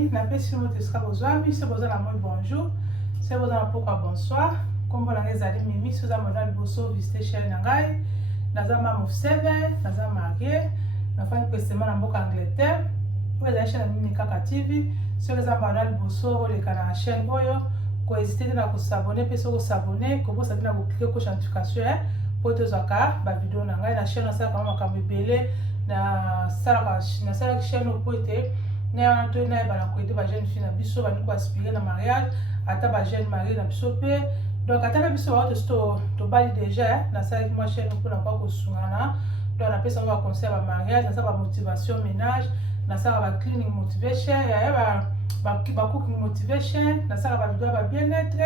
Ngai, napesi mo tesika bozwami, se boza na moi bonjour, se boza na poka bonsoir, kombo na ngai ezali Mimi, soza modèle liboso visiter chaîne na ngai, naza mama of 7, naza marié, nafandi pesema na mboka Angleterre, oyo ezali chaîne na Mimi Kaka TV, soki eza modèle liboso oleka na chaîne oyo, kohésite te na kosabone pe soki osabone, kobosa te na koklike kocha notification po tozwaka bavideo na ngai na chaîne nasalaka makambo ebele, nasalaki chaîne opo ete na to na ba ko ete ba jeune fille na biso ba niko aspirer na mariage ata ba jeune mari na biso pe donc ata ba biso ba to bali déjà na salaki moi chaîne pour na pas ko sungana donc na pesa ba conseil ba mariage na sa ba motivation ménage na sa ba cleaning motivation ya ba cooking motivation na sa ba vidéo ba bien-être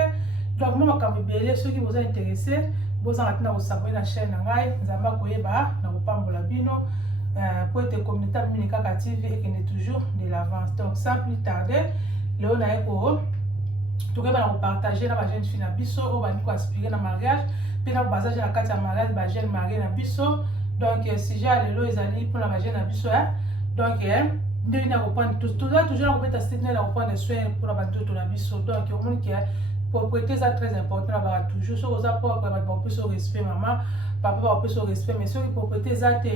donc moi makambo ebele ceux qui vous intéressés boza na ko s'abonner na chaîne na ngai nzamba koyeba na kopambola bino pour être communauté Mimi Kaka TV et qui est toujours de l'avance. Donc sans plus tarder, Léo na eko tout ka ba partager na ba jeune fille na biso o ba niko aspirer na mariage, puis na basage na kati ya mariage ba jeune marié na biso. Donc si j'ai lelo ezali pour na ba jeune na biso donc ndeni na reprendre toujours na kopeta site na reprendre soin pour na ba ndoto na biso. Donc au monde qui propriété ça très important ba toujours so oza pour ba plus au respect maman papa va plus au respect mais sur les propriétés ça te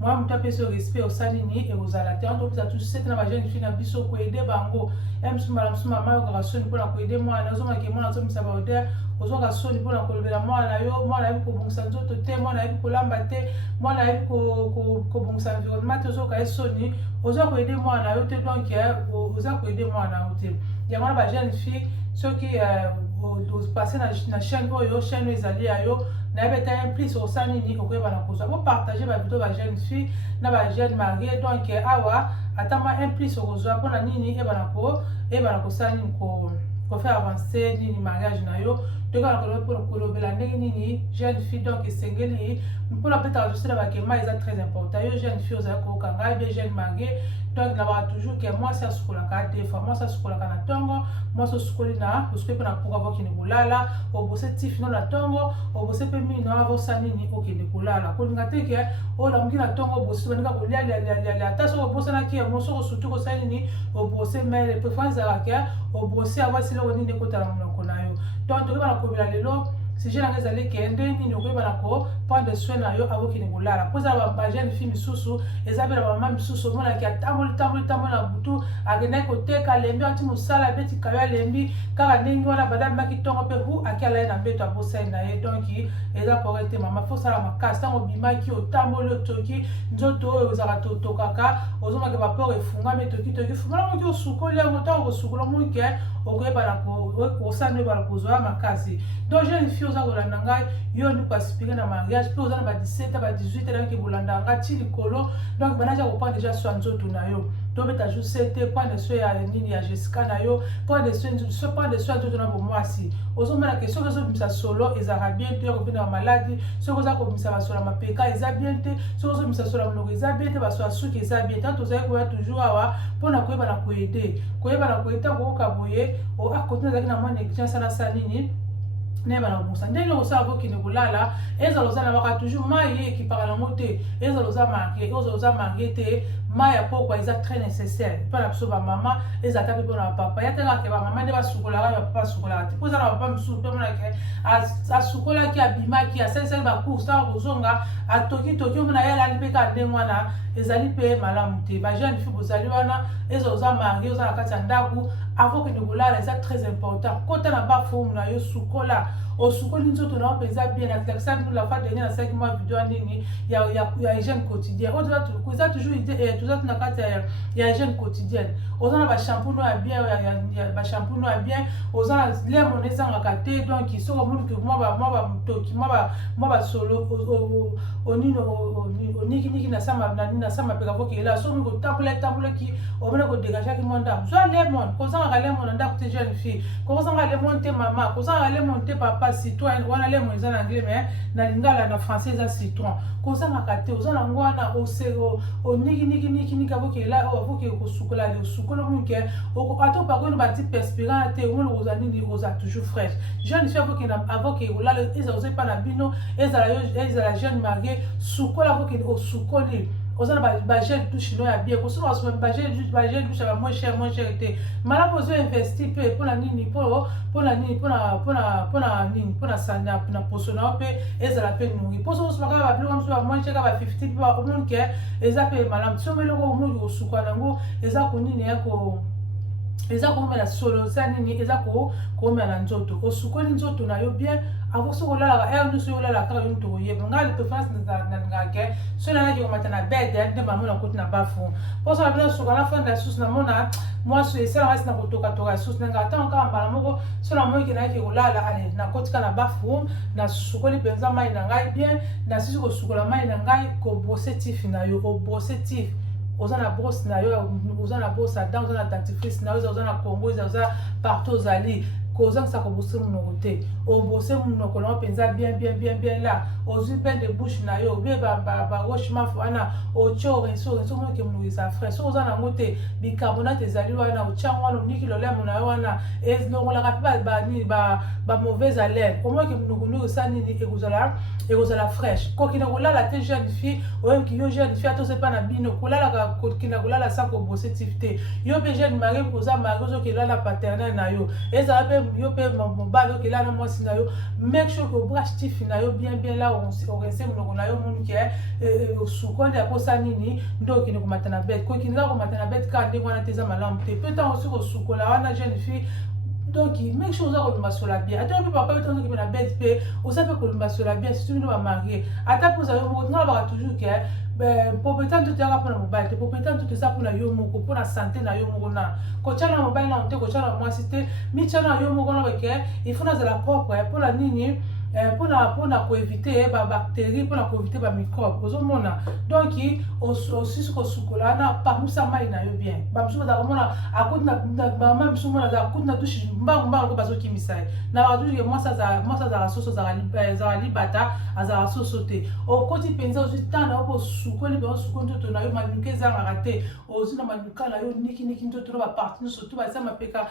moi me taper sur respect au sanini et aux alateurs donc ça tout c'est na ba jeune fille na biso ko aider bango em suma maman ko rasoni pour na ko aider moi na zoma ke moi na zoma ça ba aider ozo rasoni pour na ko lobela moi na yo moi na ko bongisa nzoto te moi na ko lamba te moi na ko bongisa environnement ozo ka soni ozo ko aider moi na yo te donc ozo ko aider moi na yo te ya moi ba jeune fille ceux qui passer na chaîne oyo chaîne ezali ayo na beta implice au sanini ko ba na koza pour partager ba vidéo ba jeune fille na ba jeune marié donc awa atama implice au koza pour na nini e ba na ko sanini ko faire avancer nini mariage na yo donc on ko lobela ndenge nini jeune fille donc esengeli pour la peut ajouter la bakema est très important yo jeune fille oza ko kanga be jeune marié donc là va toujours que moi ça se colla ka des fois moi ça se colla ka na tongo moi ça se colla na parce que pour na pour ki ne kolala o bose tif no na tongo o bose pe mi no avo sanini o ki ne kolala ko ngate ke o la mki na tongo bose ba nika ko lia ata so bose na ki mo so surtout ko sanini o bose mais préférence à la o bose ava silo ni ne ko tala mo ko na yo donc to ba ko bila lelo si j'ai la ngezali kende ni ko ba ko prendre soin na yo avo ki ne kolala poza ba jeune fille misusu ezabela ba mama misusu mona ki atamoli na butu agenda ko teka lembi ati musala beti kaya lembi kaka ndenge wana badal maki tongo pe hu akala na beto abosa na ye donc eza correcte mama faut sala makasi tango bimaki otamboli otoki nzoto ozaka tokaka ozoma ke ba port efunga metoki fumala mo osukoli yango tango osukula mo ke okoyeba na ko osane ba kozwa makasi donc jeune fille oza kolanda ngai yo ndi ko aspirer na mariage pe oza na ba 17 ba 18 na ki bolanda ngati likolo donc banaja ko prendre déjà soin nzoto na yo to beta juste te prendre soin ya nini ya Jessica na yo prendre soin nzoto na bomwasi ozomona ke soki ozobimisa solo ezaka bien te ko bina maladie soki oza kobimisa basola mapeka eza bien te soki ozobimisa sola moloko eza bien te basola suki eza bien te tozali koya toujours awa mpona koyeba na koyede koyoka boye o akote ezalaki na mwa négligence na sanini neba na busa ndenge osala ko kine kolala ezalo za na baka toujours mai ekipaka nango te ezalo za marié te mai ya pokwa eza très nécessaire mpo na biso bamama ezata mpe mpona bapapa ya telaka ke bamama nde basukolaka bapapa basukolaka te mpo eza na bapapa misusu mpe monake asukolaki abimaki asalisali bacourse ntango kozonga atoki omona ye alali mpe kaka ndenge wana ezali mpe malamu te bajeune fille bozali wana ezalo za marié oza na kati ya ndako avant kende kolala eza très important kota na bafomu na yo sukola osukoli nzoto na mpenza bien atakisa nous la fois dernière na 5 mois vidéo nini ya hygiène quotidienne on doit eza toujours toujours na kati ya hygiène quotidienne oza na ba shampoo no ya bien ba shampoo no ya bien oza na lemon ezangaka te donc soko moni que moi ba mutoki moi ba solo oniki na sama peka voki ela so miko tambola ki obona ko dégager ki monda so lemon ko zanga lemon nda ko jeune fille ko zanga lemon te mama ko zanga lemon te papa citoyen wana lemon eza na anglais mais na lingala na français eza citron ko zanga kate ozana ngwana osero oniki voki ela voki ko sukola le sukola munke o ato pa ko no ba ti perspirant te o mo ko zani ni oza toujours fraîche jeune fille voki na avoki olala eza oze pa na bino eza la jeune mariée sukola voki o sukoli ozana ba gel douche no ya bien ko so ba gel douche ba moins cher te mala pozo investir pe pour la nini pour la nini pour na sana na poso na pe ezala pe nungi poso so ka ba plus so moins cher ka ba 50 ba o mon ke eza pe mala so melo ko mo yo suka nango eza ko nini ya ko eza komela solo sa nini eza komela nzoto osukoli nzoto na yo bien avoso kolala ka nyonso yo olala kaka yo tokoyeba ngai le préférence nalingaka ke so nanaki komata na bede nde bamona koti na bafu mposo na bino suka na fanda ya susu namona mwasi esalaka esi na kotokatoka ya susu nanga ntango kaka mbala moko so namoyiki nayaki kolala ale nakotika na bafu nasukoli mpenza mai na ngai bien nasisi kosukola mai na ngai kobrose tifi na yo obrose tifi oza na brosse na yo oza na brosse à dents oza na dentifrice na yo oza na congo oza partout ozali kozangisa kobose monoko te obose monoko nango mpenza bien la ozwi bain de bouche na yo obie barochemaf wana otie orenso moke monoko eza frais so oza nango te bicarbonate ezali wana otiango wana oniki lolemo na yo wana elongolaka mpe bamauvaise haleine omoke monoko nio esa nini ekozala fraîche kokina kolala te jeune fille oyoki yo jeune fille ata ozepa na bino kolalaka kokina kolala sa kobose tif te yo mpe jeune mari koza mari ozokelala paternel na yo ezala mpe yo mpe mobali okelala na mwasi na yo make sure ke obrache tifi na yo bien la orense monoko na yo moni ke osukoli akosa nini nde okende komata na bete kokende kaka komata na bete kaka ndenge wana te eza malamu te mpe ntango osi kosukola wana jeune fille donc make sure oza kolumba sola bien ata mpe papa yo tonzoki mpe na bete mpe oza mpe kolumba sola bien surtout bino bamarie ata mpoza yo moko tingala baka toujours ke propriété nzoto yaka mpona mobali te propriété nzoto eza mpona yo moko mpona sante na yo moko na kotiana na mobali nano te kotiana na mwasi te mitiana na yo moko na weke il faut nazala propre mpona nini mpona koevite babactérie mpona koevite bamicrobe ozomona donc osisi kosukola wana pamusa mai na yo bien bamosusu bazala komona akuti bama misu mona azala akuti na dushe mbangu ko bazokimisa ye na badushe mwasi azala soso azala libata azala soso te okoti mpenza ozwi ntan na yo mpo osukoli mpe osukoli nzoto na yo manuka ezangaka te ozwi na manuka na yo nikiniki nzoto na baparti nyonso to basia mapeka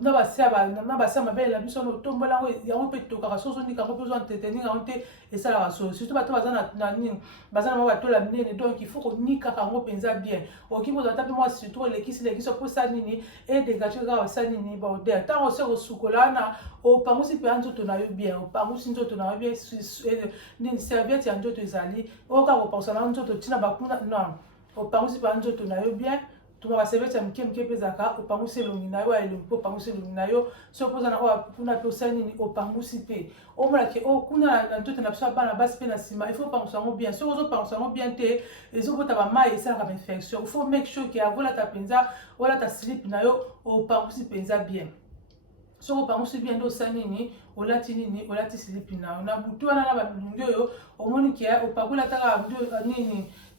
na basia mabele na biso wana otombola yango mpe tokaka soso onikango mpe ozo entretenir yango te esalaka solo surtout bato baza na nini baza na mwa batola minene donc il faut konikaka yango mpenza bien oki kozala ta mpe mwa surtout elekisi mpo sa nini edégage kaka basa nini baodere ntango osi kosukola wana opangusi mpe ya nzoto na yo bien opangusi nzoto na yo bien nini serviette ya nzoto ezali okaka kopangusa na nzoto ntina bakuna non opangusi mpe ya nzoto na yo bien tuma baserviette ya mike mpe ezalaka opangusi elongi na yo elongi mpe opangusi elongi na yo so mpoza na oyo kuna mpe osali nini opangusi mpe omonake kuna na nzoto na biso ya bana basi mpe na nsima il faut opangusa yango bien soki ozopangusa yango bien te ezobota bamai esalaka bainfection il faut make sure ke avolata mpenza olata slip na yo opangusi mpenza bien soki opangusi bien nde osali nini olati nini olati silipi na yo na butu wana na bamilungi oyo omoni ke opakoli ataka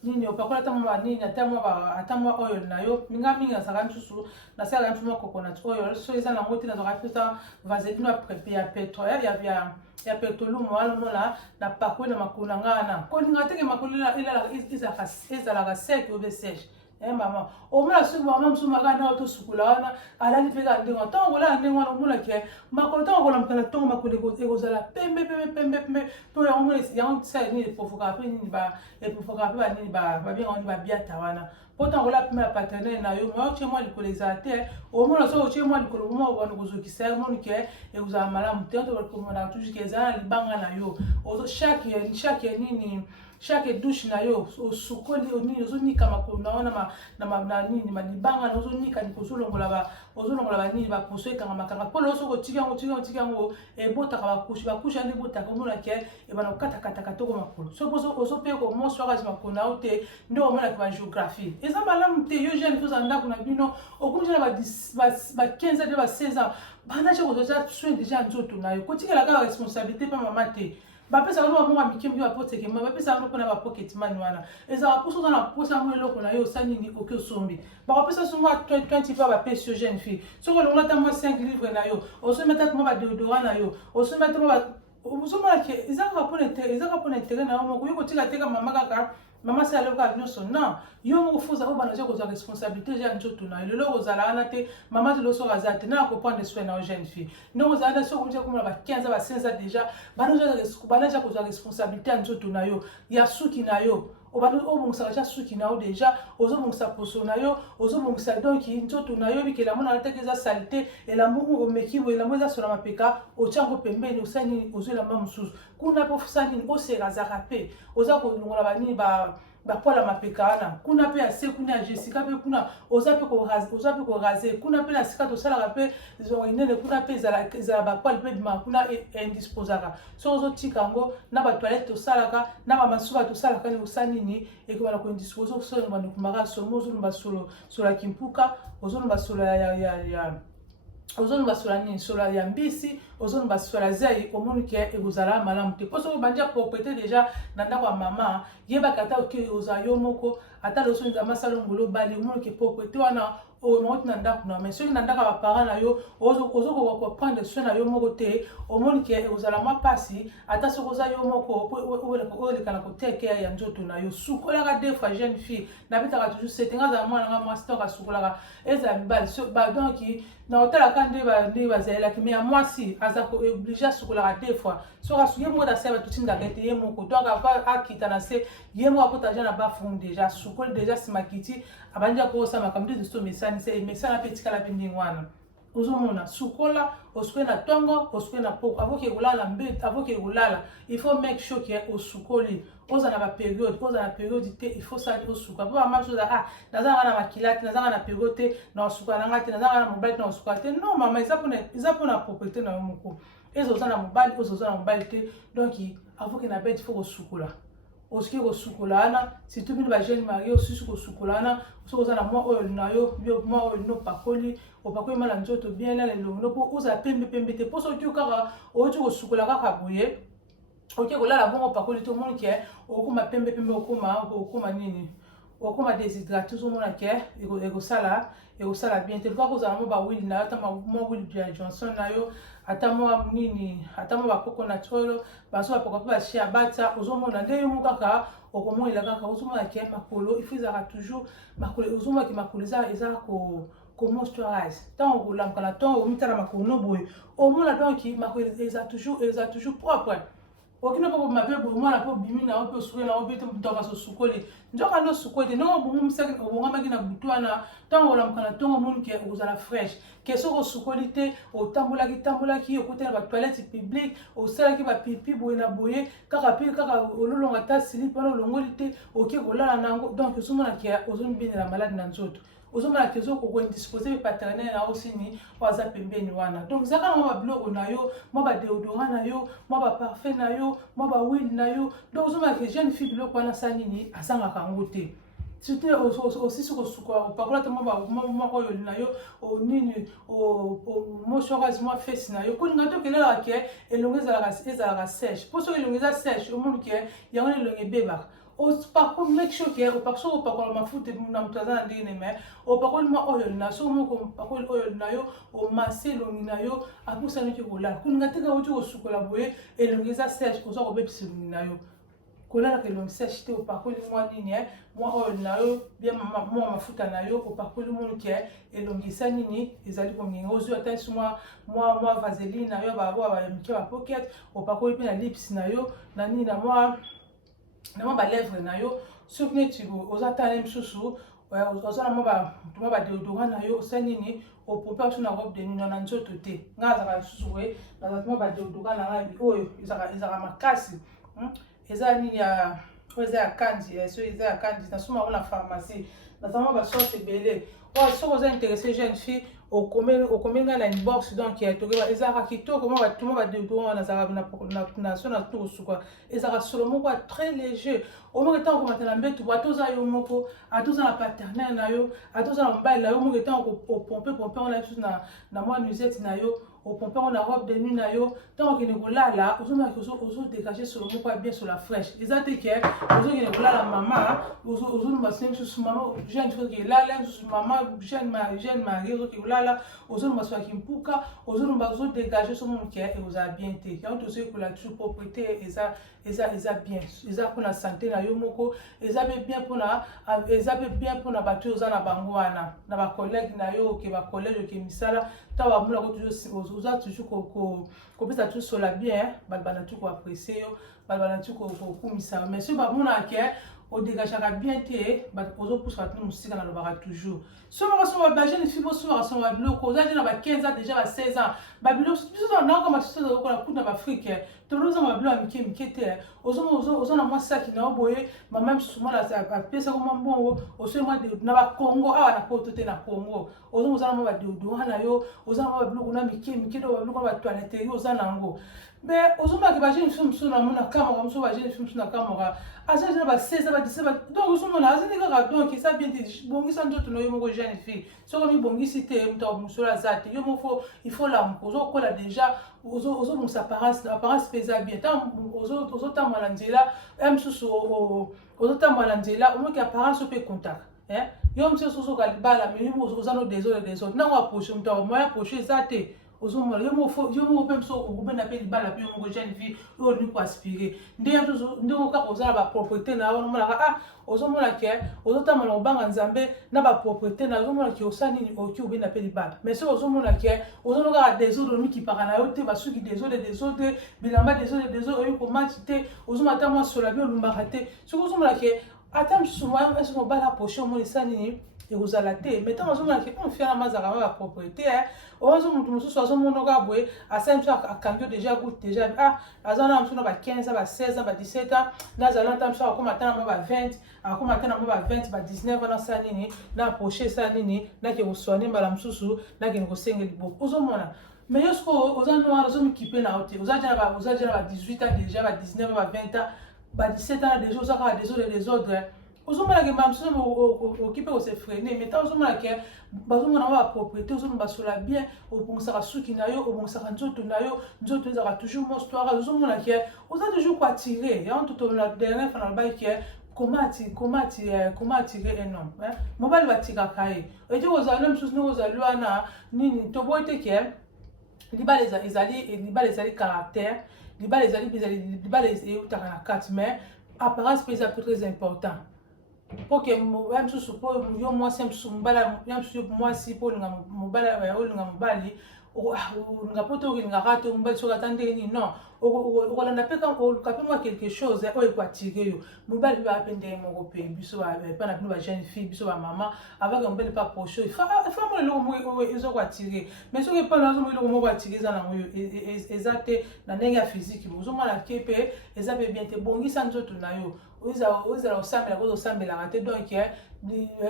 nini opakola ata mwa nini ata mwa oil na yo mingi nazalaka lisusu nasalaka lisusu mwa coconut oil so eza nango te nazalaka mpe ata vaselino ya petro ya petrolumu wana omona na pakoli na makolo na ngai wana kolinga teke makolo ezalaka sec obe sèche mama omona soki mama mosusu makaka ndenge tosukola wana alali mpe kaka ndenge wana ntango kolala ndenge wana omonake makolo ntango kolamukana ntongo makolo ekozala pembe mpo yango sa nini eprovokaka mpe nini eprovokaka mpe banini babengaka nini babiata wana mpo ntango kolala pembe ya paternel na yo moya otie mwa likolo ezala te omona soki otie mwa likolo moma okobanda kozokisa ye omoni ke ekozala malamu te tokomonaka toujours ke ezala na libanga na yo chaque nini chaque douche na yo osukoli nini ozonika makolo na wana na nini malibanga na ozonika ozolongola banini baposo ekangamakanga mpo lelo soki otiki yango ebotaka bakushe ande ebotaka omonake ebana kokatakataka toko makolo soki ozopeye komoswakasi makolo na yo te nde omonake bagéographie eza malamu te yo jeune tozala ndako na bino okomisa na ba 15 ans de ba 16 ans bana che kozoza soin déjà nzoto na yo kotikela kaka responsabilité mpa mama te bapesaka no babonga mikembi bapoteke ma bapesaka no mpona bapocket mani wana ezalaka mposo oza na posa yango eloko na yo osali nini oke osombi bakopesa so mwa 20 mpa bapesi yo jeune fille soki olongola ata mwa 5 livre na yo osombi ata mwa badeodorant na yo osombi ata mwa ozomonake eza kaka mpona intere na yo moko yo kotika teka mama kaka mama se aloko kaka nyonso non yo moko foza ko bana oza kozwa responsabilité ya nzoto na yo lelo kozala wana te mama telo soki aza te na koprendre soin na yo jeune fille ndenge ozala te soki omisa komona ba 15 ba 16 ans déjà bana eza kozwa responsabilité ya nzoto na yo ya suki na yo obongisa déjà suki na yo déjà ozobongisa poso na yo ozobongisa donc nzoto na yo bikela mona ataki eza salite elambo omeki boye elambo eza sola mapeka otiango pembeni osali nini ozwelamba mosusu kuna mpo osala nini oserazaka mpe oza kolongola banini bapoala mapeka wana kuna mpe ya se kuna ya Jessica mpe kuna oza mpe koraze kuna mpe na sika tosalaka mpe inene kuna mpe ezala bapoale mpe bimaka kuna indisposaka so ozotika yango na batoilette tosalaka na bamasuba tosalaka ni osala nini ekobana koindispose osoloba nikumaka solo ozoloba solo ya kimpuka ozoloba solo ozoloba solo nini solo ya mbisi ozoloba solo ya zai omoni ke ekozala malamu te mpo soki obandi ya propriété déjà na ndako ya mama yebaka ata oke ozala yo moko ata loso nzambe asala ngolo bali omoni ke propriété wana omoti na ndako na mais soki na ndako ya baparent na yo ozokoka koprendre soin na yo moko te omoni ke ozala mwa mpasi ata soki oza yo moko oleka na koteke ya nzoto na yo sukolaka des fois jeune fille nabetaka toujours sete nga azala mwana nga mwasi ntango asukolaka ezala mibali donc na otalaka nde bazalelaki mais ya mwasi aza kooblige asukolaka des fois soki asuki ye moko dasala batotindaka ete ye moko donc akita na se ye moko akota aja na bafungu déjà asukoli déjà nsima kiti abandi akosala makambo te zisto mesanisa emesana mpe etikala mpe ndenge wana ozomona sukola osukoli na ntongo osukoli na poko avoke kolala mbete avoke kolala il faut make sure ke osukoli oza na baperiode oza na periode te il faut sali osuka mpo bama chose nazanga na makila te nazanga na periode te na osuka nanga te nazanga na mobali te na osuka te non mama eza mpona propriété na yo moko eza oza na mobali oza na mobali te donc avoke na bete il faut kosukola osuki kosukola wana surtout bino bajeune marie osusi kosukola wana soki oza na mwa oyo na yo mwa oyo lino opakoli ma na nzoto bien na lelongo mpo ozala pembe te mpo soki kaka outi kosukola kaka boye oke kolala bongo opakoli te omoni ke okoma pembe okoma nini okoma déshydraté ozomona ke ekosala bien te kaka ozala mo bawili na yo ata mwa wili ya Johnson na yo ata mwa nini ata mwa bakoko na tolo baso bapaka mpe bashi ya bata ozomona nde yo mo kaka okomonela kaka ozomona ke makolo il faut ezalaka toujours makolo ozomona ke makolo eza moisturize ntango okolamuka na ntongo omitala makolo no boye omona donc makolo eza toujours propre okino mpo mabe boye mwana mpo bimi na yo mpe osukoli na yo mpe te mutaka sosukoli nzoka nde osukoli te ndenge obongamaki na butu wana ntango olamuka na ntongo omoni ke okozala fraîche ke soki osukoli te otambolaki okutana batoilette publique osalaki bapipi boye na boye kaka ololonga ata silipe wana olongoli te oke kolala na yango donc ozomona ke ozomibinela malade na nzoto ozomona ke ozokoindispose paternel na yo sini oyo aza pembeni wana donc ezaka na mwa babiloko na yo mwa badeodorant na yo mwa baparfum na yo mwa bawile na yo donc ozomona ke jeune fille biloko wana asa nini asangaka yango te surtout osisi kosuka opakola te mwa oyo na yo nini moisturize mwa fesi na yo kolinga te okelelaka ke elongo ezalaka sèche mpo soki elongo eza sèche omoni ke yango na elongo ebebaka opakoli make sure ke soki opakola mafuta na moto aza na ndenge neme opakoli mwa oyo na soki moko opakoli oyo na yo omase elongi na yo apusani oki kolala kolinga te kaka oti kosukola boye elongi eza sèche oza kobebisa elongi na yo kolalaka elongi sèche te opakoli mwa nini mwa oyo na yo bien mwa mafuta na yo opakoli moni ke elongi esa nini ezali kongenga ozwi ata esi mwa vaseline na yo mike bapocket opakoli mpe na lips na yo na nini na mwa balèvre na yo soki neti oza tala mosusu oza na mwa badeodorant na yo osa nini opompe biso na robe de nuit na nzoto te ngai azalaka lisusu boye nazalaki mwa badeodorant na ngai oyo ezalaka makasi eza nini oyo eza ya kandi soki eza ya kandi nasoma yango na pharmacie naza mwa basorte ebele oyo soki oza intéressé jeune fille okomeli ngai na inbox donc ezalaka kitoko mwa badeodorant nazalaka na so na to kosuka ezalaka solo moko ya très léger omoki ntango okomata na mbetu ata oza yo moko ata oza na paternel na yo ata oza na mobali na yo omoki ntango opompe wana lisusu na mwa nuisette na yo opompe yango na robe de nuit na yo ntango okende kolala ozomonaki ozodégage solo moko ya bien sur la fraîche eza te ke ozokende kolala mama ozolumba sine misusu mama jeune soki elala misusu mama jeune marie ozoki kolala ozolumba so ya kimpuka ozolumba ozodégage somoniki ozala bien te yango tozoyekola toujours propriété eza bien eza pour la santé na yo moko eza bien pour na bato oza na bango wana na ba collègue na yo ke ba collègue ke misala ta ba mula ko toujours oza toujours ko pesa tout sur la bien bana tu ko apprécier yo bana tu ko kumisa mais si ba muna ke au dégagera bien te ozo pousse ba musika na lobaka toujours so ba jeune fille so ba biloko oza na ba 15 ans déjà ba 16 ans ba biloko biso na comme ça ko la kuna ba Afrique to roza ba biloko mike te ozo na moi saki na oboye mama souvent la pesa ko mbongo oso moi na ba Congo awa na poto te na Congo ozo na ba dodo na yo ozo na ba biloko na mike do ba biloko ba toilette ozo na ngo mais ozomba ke ba jeune fille so na mona kamera so ba jeune fille so na kamera asa je ba 16 ba 17 donc ozomba na asa ndika donc ça bien te bongisa ndoto no yo moko jeune fille so comme bongisi te mta musola zate yo moko il faut la ozo kola déjà ozo bon sa apparence pesa bien tant ozo tamala nzela msusu ozo tamala nzela omo ke apparence pe contact hein yo msusu so ka libala mais yo ozo no désolé na wa poche mta moya poche zate ozomona yo mo pe so okubena pe libala pe yo moko jeune fille oyo ni ko aspirer ndeko kaka ozala ba propriété na wana mona ozomona ke ozotamala obanga nzambe na ba propriété na ozomona ke osani ni oki obena pe libala mais so ozomona ke ozonoka désordre mi kipaka na yo te basuki désordre bilamba désordre oyo komati te ozomata mwa sola bi olumbaka te soki ozomona ke ata msuma esi mobala poche omona esani ni ekozala te mais ntango azomona ke fiana mazaka ma bapropriété ozo mutu mosusu azomonoka boye asali mosusu akangi yo déjà goûte déjà aza na mosusu na ba 15 ba 16 ba 17 ans nazala nta mosusu akokoma ata na mwa ba 20 akokoma ata na mwa ba 20 ba 19 ana asala nini na approche esala nini nake kosoane mbala mosusu nakende kosengela liboke ozomona mais yo siko oza noir ozomikipe na yo te oza dia na ba 18 ans déjà ba 19 ba 20 ans ba 17 ans déjà oza kaka désordre ozomona ke mamsusu okipe kose freiner mais tant ozomona ke bazomona ba propriété ozomona basola bien obongisaka suki na yo obongisaka nzoto na yo nzoto ezaka toujours monstoire ozomona ke oza toujours ko attirer ya ntoto na dernière fois na lobaki ke comment attirer un homme mobali batikaka ye eti kozala mosusu ndenge ozali wana nini toboyi te ke libala ezali caractère libala eutaka na kati mais apparence mpe eza très important pour que ya mosusu po yo mwasi ya mosusu mobala ya mosusu mwasi po olinga mobali olinga po te olingaka te mobali soki ata ndenge nini non okolanda mpe oluka mpe mwa quelque chose oyo ekoatire yo mobali mpe baya mpe ndenge moko mpe biso epa na bino ba jeune fille biso bamama avake mobali mpe aproche oyo famo eloko moko ezokoatire mais soki epa nazomona eloko moko atire eza nango oyo eza te na ndenge ya physique ozomona ke mpe eza mpe bien te bongisa nzoto na yo ozala osambela koza osambelaka te donc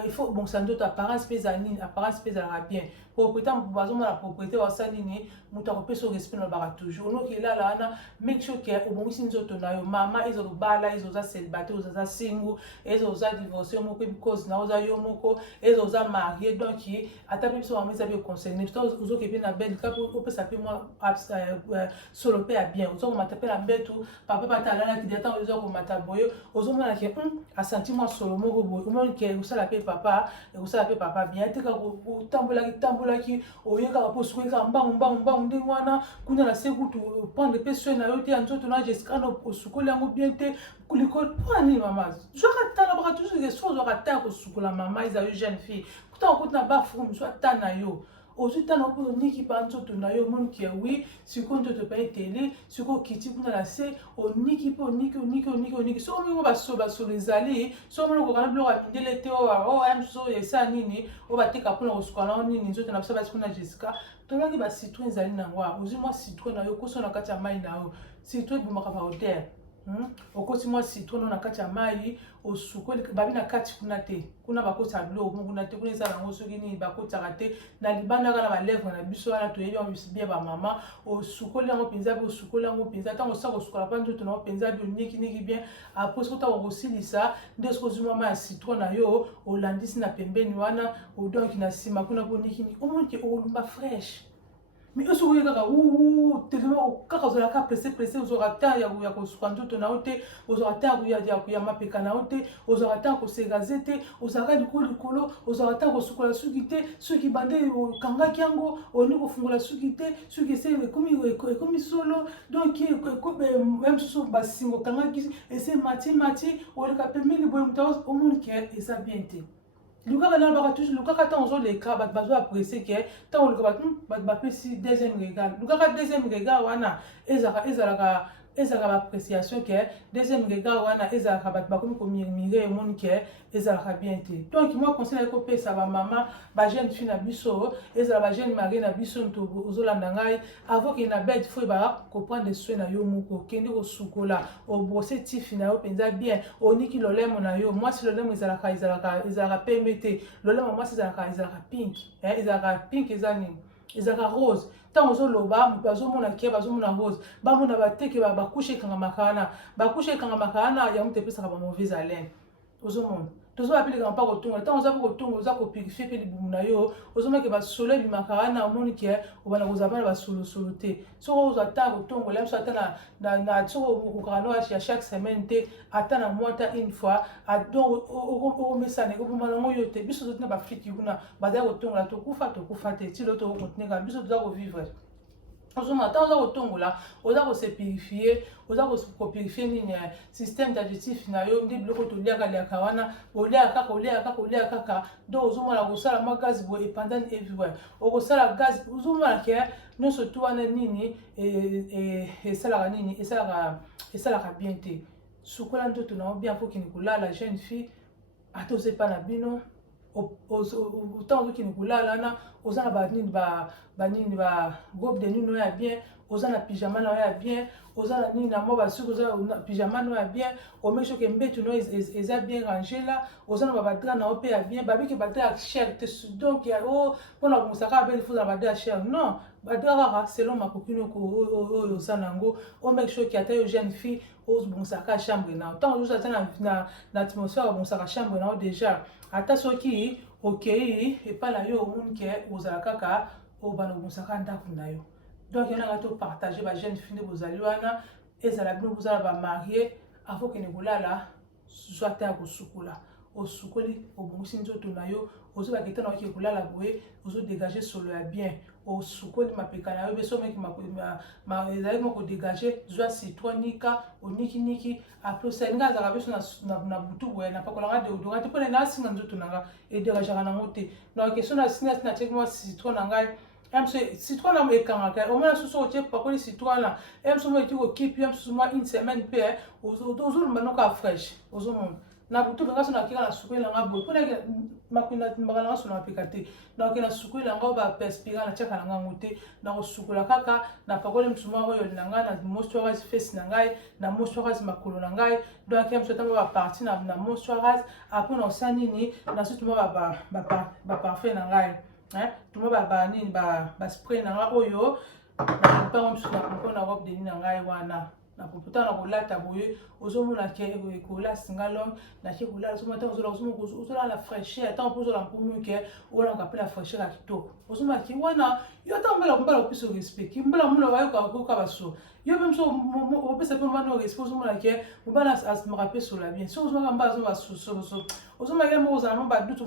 il faut bongisa nzoto apparence mpe eza nini apparence mpe ezalaka bien propriété bazomona propriété basala nini moto akopesa respect na lobaka toujours onoki elala wana make sure ke obongisi nzoto na yo mama eza lobala eza oza célibataire oza single eza oza divorcé moko because na oza yo moko eza oza marié donc ata mpe biso mama eza mpe concerné to ozoke mpe na belle kape opesa mpe mwa solo mpe ya bien ozokomata mpe na mbetu papa pata alalaki dia ntango ozokomata boye ozomona ke asanti mwa solo moko boye omoni ke ekosala mpe papa bien teka otambolaki oyekaka mpo soki oyekaka mbangu ndenge wana kuna na se kutu prendre mpe soin na yo te ya nzoto na Jessica na osukoli yango bien te likolo mpona nini mama zwaka tana baka toujours so ozwaka ta ya kosukola mama eza yo jeune fille kutaka okoti na bafuku mosu ata na yo ozwi tana mpo oniki mpa nzoto na yo omoniki ya wi sikoyo nzoto mpa etele sikoyo okiti kuna na se oniki mpe oniki so omongo basolo ezali so omoni okokana biloko ya mindele te oya mosusu oyo esala nini oyo bateka mpona kosuka nao nini nzoto na biso basi kuna Jessica tolaki bacitron ezali nango ozwi mwa citron na yo okoso na kati ya mai na yo citron ebomaka baodere okoti mwa citron na kati ya mai osukoli babi na kati kuna te kuna bakotisa biloko kuna te kuna eza nango soki nini bakotisaka te na libanda kaka na balèvre na biso wana toyebi yango bien bamama osukoli yango mpenza mpe osukoli yango mpenza ntango osaka kosukola mpa nzoto nango mpenza mpe onikiniki bien apres soki otaka kosilisa nde soki ozwi mama ya citron na yo olandisi na pembeni wana odonki na nsima kuna mpo onikini omoniki okolumba fraîche mais eux sont kaka ou tellement kaka ozola ka pressé ozora ta ya kosuka nzoto na yo te ozora ta ya mapeka na yo te ozora ta kosegaze te ozalaka likolo ozora ta kosukola suki te soki bande okangaki yango oni kofungola suki te soki ese ekomi solo donc même soso basingo okangaki ese mati oleka pembeni boye moto omoni ke eza bien te lukaka na baka toujours lukaka ntango ozoleka bato bazo apprécie ke ntango oluka bato bapesi deuxième regard lukaka deuxième regard wana ezalaka baappréciation ke deuxième regard wana ezalaka bato bakomi komirmire emoni ke ezalaka bien te donc moi conseil naye kopesa bamama bajeune fille na biso ezala bajeune marie na biso moto ozolanda ngai avoke na bed fo ebaka koprendre soin na yo moko okende kosukola obrose tifi na yo mpenza bien oniki lolemo na yo mwasi lolemo ezalaka pembe te lolemo mwasi ezalaka pink eza nini ezalaka rose ntango ozoloba moto bazomona ke bazomona rose bamona bateke bakushe ekangamaka wana yango te epesaka bamauvaise haleine ozomona tozobapelekaka mpa kotongola ntango oza mpe kotongola oza kopurifie mpe libumu na yo ozomaki basolo ebimaka wana omoni ke obana kozala mpe na basolosolo te soki ozwa ata kotongola biso ata soki okokaka no ya chaque semaine te ata na moi ata une fois donc okomesana ekoboma nango yo te biso totina bafriki kuna bazali kotongola tokufa te tilo tokokontinue kaka biso toza kovivre ozoma ntango oza kotongola oza kose purifie oza kopurifie nini système digestif na yo nde biloko toliaka wana oliaka kaka donc ozomona kosala mwa gaz boye epandani everywhere okosala gaz ozomona ke nyonso tu wana nini esalaka nini esalaka bien te sukola nzoto na yo bien fokende kolala jeune fille ata ozepa na bino ntango ozokende kolala wana oza na banini barobe de nuit oyo ya bien oza na pyjama na oyo ya bien oza na nini na mwa basuki oza na pyjama na oyo ya bien omeki soki mbetu na oyo eza bien range la oza na babadra na oyo mpe ya bien babiki badra ya cher te donc mpona kobongisa abe ifuza na badra ya cher non badra kaka selon makoki oyo oza nango omeki soki ata yo jeune fille obongisaka chambre na yo ntango ozoza ata na atmosphère obongisaka chambre na yo déjà ata soki okei epai na yo omoni ke ozala kaka obana obongisaka ndako na yo donc yananga topartage bajeune fille nde bozali wana ezala bino bozala bamarie afokende kolala zwa ta ya kosukola osukoli obongisi nzoto na yo ozobaki ntana oki kolala boye ozodégage solo ya bien osukoli mapeka na yo beso omeki ezalaki moko dégage zwa citron nika onikiniki apres osalinga azalaka beso na butu boye napakolanga deodorant te mpona nasinga nzoto na nga edégageaka nango te donc so natiaki mwa citron na ngai citron na ekangaka omona susu otie pakoli citron na mosusu mo eti kokipi mosusu mwa une semaine mpe ozolumba noka fraîche ozomona na butu benga so nakika na sukoli nanga boye mpona makinatimbaka nanga so na mapeka te donc na sukoli nanga oyo baperspira natiaka nanga yango te nakosukola kaka na pakoli mosusu mwa oyo na ngai na moisturise fesi na ngai na moisturise makolo na ngai donc mosusu ata mwa baparti na moisturise apres na osa nini na sutu mwa baparfum na ngai tuma banini baspray na ngai oyo nakopango mosusu na kompo na robe de nuit na ngai wana na komputa na kolata boye ozomona ke ekolasinga longue nake kolala ozomona ntango ozolala na fraîcheur ntango mpo ozola mpomu ke olanaka mpe na fraîcheur ya kitoko ozomona ke wana yo ntango mbala kopesa respect mbala mona bayoka baso yo mpe moso opesa mpe mbana respect ozomona ke mobana asimaka mpe sola bien soki ozomaka mbala azo basoso ozomona ke moko ozala mwa badutu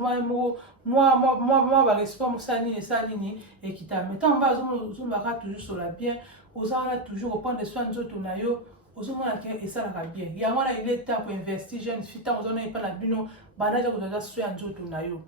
mwa barespect mosala nini ekitame ntango mbala ozomaka toujours sola bien oza wana toujours oprendre soin nzoto na yo ozomona ke esalaka bien yango wana il est temps koinvestir jeune fille ntango ozana epa na bino bandaja kozala soin ya nzoto na yo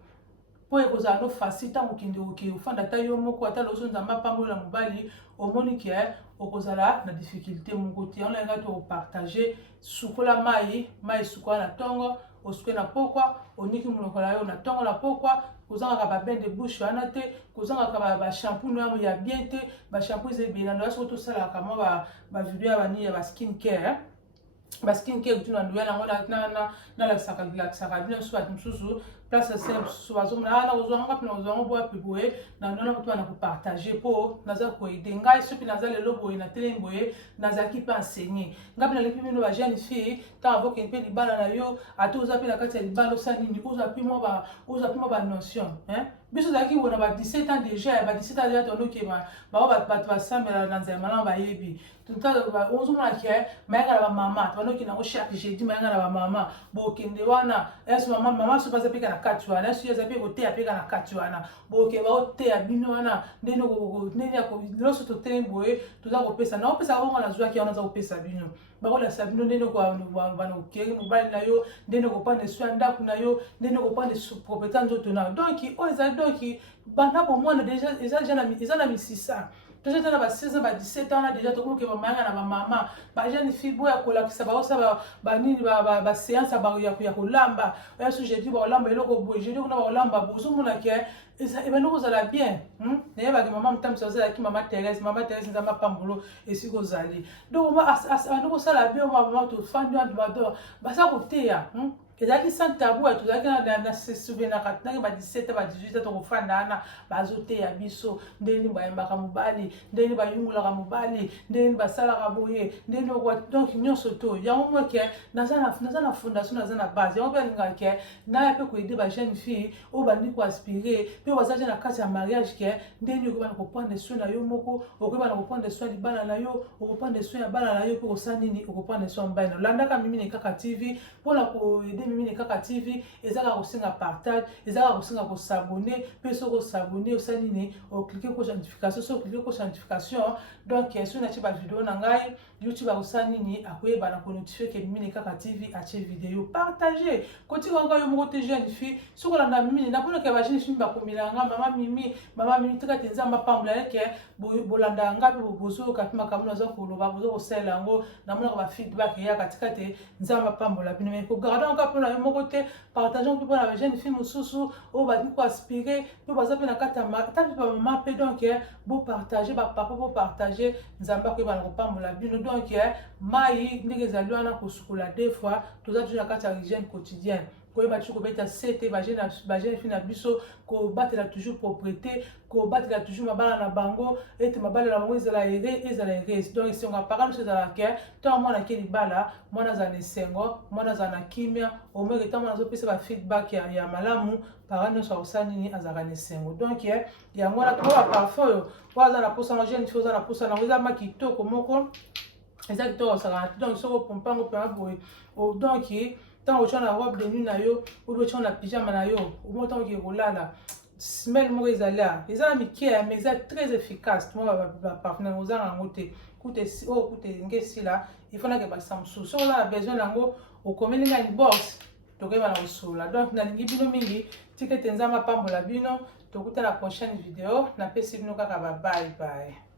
mpo ekozala no facile ntango okende oke ofanda ata yo moko ata loso nzambe apambola mobali omoni ke okozala na difficulté moko te yango nayenga to kopartage sukola mai sukola na ntongo osukola na pokwa oniki monoko na yo na ntongo na pokwa kozangaka babain de bouche wana te kozangaka bashampoo no ya bien te bashampoo eza ebele na ndoya soki tosalaka mwa bavideo ya bani ya baskin care kutu na ndoya nango nalakisaka bino mosusu bato mosusu place c'est soazomona na ozwanga pe na ozwanga boya pe boye na ndona ko na ko partager po naza ko aider ngai sopi naza lelo boye na tele boye nazaki pe enseigner ngapi na lepi bino ba jeune fille ta avoke pe libala na yo atu oza pe na kati ya libala osani ni oza pe mo ba notion hein biso zaki wona ba 17 ans déjà ba 17 ans déjà tonoki ba sambela na nzema na ba yebi tuta ba ozomona ke mayanga ba mama tonoki na chaque jeudi mayanga na ba mama bo kende wana yesu mama so paza peka na kati wana yesu yeza pe kote apeka na kati wana bo ke ba ote ya bino wana ndeno ko ndeni ya ko loso to temboe tuza ko pesa na opesa bongo na zwa ki wana za ko pesa bino ba ko la sabino ndeno ko bana okeri mobali na yo ndeno ko pa ne so ndaku na yo ndeno ko pa ne propriété nzoto na donc o eza donc bana bo mwana déjà eza na misisa déjà dans ba 16 ans ba 17 ans là déjà to ko ke ba manga na ba mama ba jeune fille boya ko la kisa ba osa ba nini ba séance ba ya ko lamba ya so je dis ba lamba eloko boye je dis ko na ba lamba bozo mona ke eza e bano ko zala bien ne ba ke mama mtamso zala ki mama Thérèse nzamba pambolo esi ko zali donc moi bano ko sala bien mama to fandi and ba do ba sa ko teya ezalaki sans tabou tozalaki na se souvenaka ndenge ba 17 ba 18 tokofanda wana bazoteya biso ndenge bayembaka mobali ndenge bayungulaka mobali ndenge basalaka boye ndenge donc nyonso to yango moke naza na fondation naza na base yango mpe alingaka ke naya mpe koede ba jeune fille oyo bandi koaspire mpe bazaja na kati ya mariage ke ndenge okobana koprendre soin na yo moko okobana koprendre soin libala na yo okoprendre soin ya bana na yo mpe kosala nini okoprendre soin mobali na olandaka Mimi Kaka TV mpona koede Mimi Kaka TV ezaka kosenga partage ezaka kosenga ko s'abonner pe so ko s'abonner osali ni o cliquer ko notification so cliquer ko notification donc so na ti ba vidéo na ngai YouTube akosani ni akoyeba na ko notifier ke Mimi Kaka TV a ti vidéo partager koti ko yo moko te jeune fille so ko landa Mimi na pona ke ba jeune fille ba komilanga mama Mimi tika te nzamba pambola ke bolanda nga pe bozo ka pima kamuna zo ko loba bozo ko sela ngo na mona ba feedback ya katika te nzamba pambola bino me ko garder encore pona yo moko te partageons pour la jeune fille mususu o ba ni ko aspirer pe baza pe na kata ta pe mama pe donc bo partager ba papa bo partager nzamba ko ba na ko pambola bino donc mai ndenge zali wana ko sukula deux fois toza toujours na kata hygiène quotidienne koyeba toujours kobeta sete ba jeune fille na biso ko batela toujours propriété ko batela toujours mabala na bango ete mabala na bango ezala erese donc si on a parlé de ça ke tant mwana ke libala mwana za nesengo mwana za na kimia au moins tant mwana zo pesa ba feedback ya malamu parano so osani ni azaka nesengo donc ya mwana ko parfois waza na posa na jeune fille za na posa na eza makitoko moko eza kitoko saka donc soko pompango pe aboy donc tant que tu as la robe de nuit na yo ou tu as la pyjama na yo au moins tant que rolala smell mo ezala ezala mikia mais c'est très efficace moi ba partenaire ozanga ngote coûte ngesi là il faut na ke ba samsu so on a besoin nango o komeli nga inbox to ke bana usula donc na lingi bino mingi tikete nzama pambola bino to kuta la prochaine vidéo na pesi bino kaka bye bye